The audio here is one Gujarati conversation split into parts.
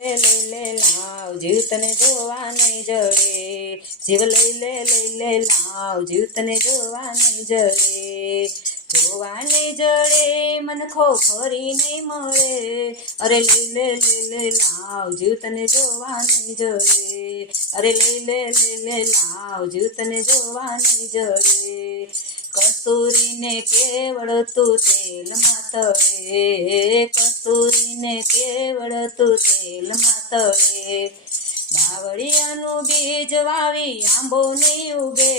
લઈ લે લાવ જીવ તને જોવા નહીં જડે, જીવ લઈ લે લાવ જીવ તને જોવા નહીં જડે, જોવા નહીં જડે મનખો ફરી નહીં મળે, અરે લઈ લે લાવ જીવ તને જોવા નહીં જડે, અરે લઈ લે લાવ જીવ તને જોવા નહીં જડે, કસ્તુરીને કેવડતું તેલમાં તળે, કસ્તુરીને કેવડતું તેલમાં તળે, બાવળિયાનું બીજ વાવી આંબો નહીં ઉગે,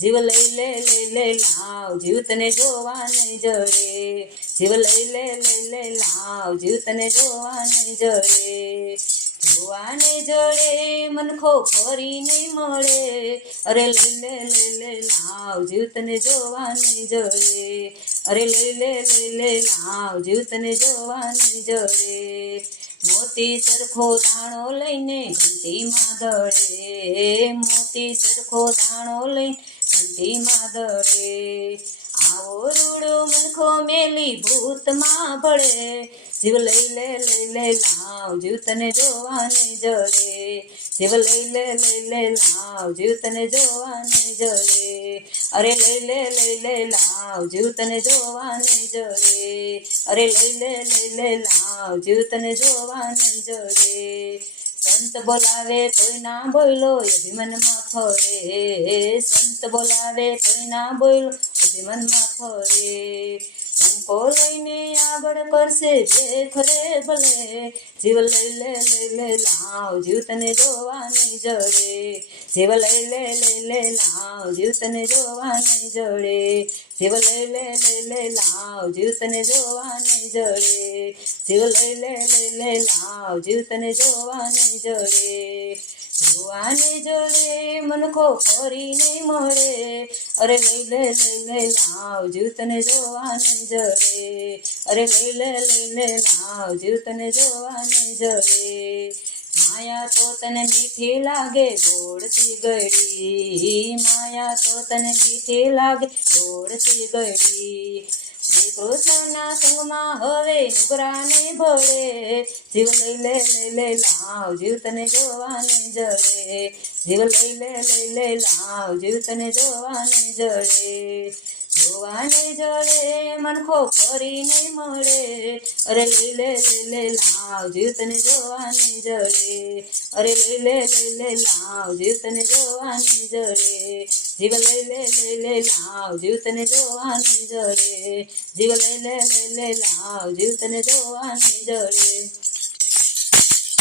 જીવ લઈ લે લાવ જીવ તને જોવા નહીં જડે, જીવ લઈ લે લાવ જીવ તને જોવા નહીં જડે, જોવા નહીં જડે મનખો ફરી નહીં મળે, અરે લઈ લે લાવ જીવ તને જોવા નહીં જડે, અરે લઈ લે લાવ જીવ તને જોવા નહીં જડે, મોતી સરખો દાણો લઈને ઘંટીમાં દળે, મોતી સરખો દાણો લઈને ઘંટીમાં દળે, આવો રૂડો મનખો મેલી ભૂતમાં ભળે, જીવ લઈ લે લાવ જીવ તને જોવા નહીં જડે, જીવ લઈ લે લાવ જીવ તને જોવા નહીં જડે, અરે લઈ લે લાવ જીવ તને જોવા નહીં જડે, અરે લઈ લે લાવ જીવ તને જોવા નહીં જડે, સંત બોલાવે કોઈ ના બોલો અભિમનમાં ફરે, સંત બોલાવે કોઈ ના બોલો અભિમનમાં ફરે, ટંકો લઈને આગળ કરશે જે ખરે ભલે, જીવ લઈ લે લાવ જીવ તને જોવા નહીં જડે, જીવ લઈ લે લાવ જીવ તને જોવા નહીં જડે, જીવ લઈ લે લાવ જીવ તને જોવા નહીં જડે, જીવ લઈ લે લાવ જીવ તને જોવા નહીં જડે, જોવા નહીં જડે મનખો ફરી નહીં મળે, અરે લઈ લે લાવ જીવ તને જોવા નહીં જડે, અરે લઈ લે લાવ જીવ તને જોવા નહીં જડે, માયા તો તને મીઠી લાગે ગોળથી ગળી, માયા તો તને મીઠી લાગે ગોળથી ગળી, શ્રી કૃષ્ણના સંગમાં હવે નુગરાને ભળે, જીવ લઈ લે લાવ જીવ તને જોવા નહીં જડે, જીવ લઈ લે લાવ જીવ તને જોવા નહીં જડે, જોવા નહીં જડે મનખો ફરી નહીં મળે, અરે લઈ લે લાવ જીવ તને જોવા નહીં જડે, અરે લઈ લે લાવ જીવ તને જોવા નહીં જડે, જીવ લઈ લે લાવ જીવ તને જોવા નહીં જડે, જીવ લઈ લે લાવ જીવ તને જોવા નહીં જડે.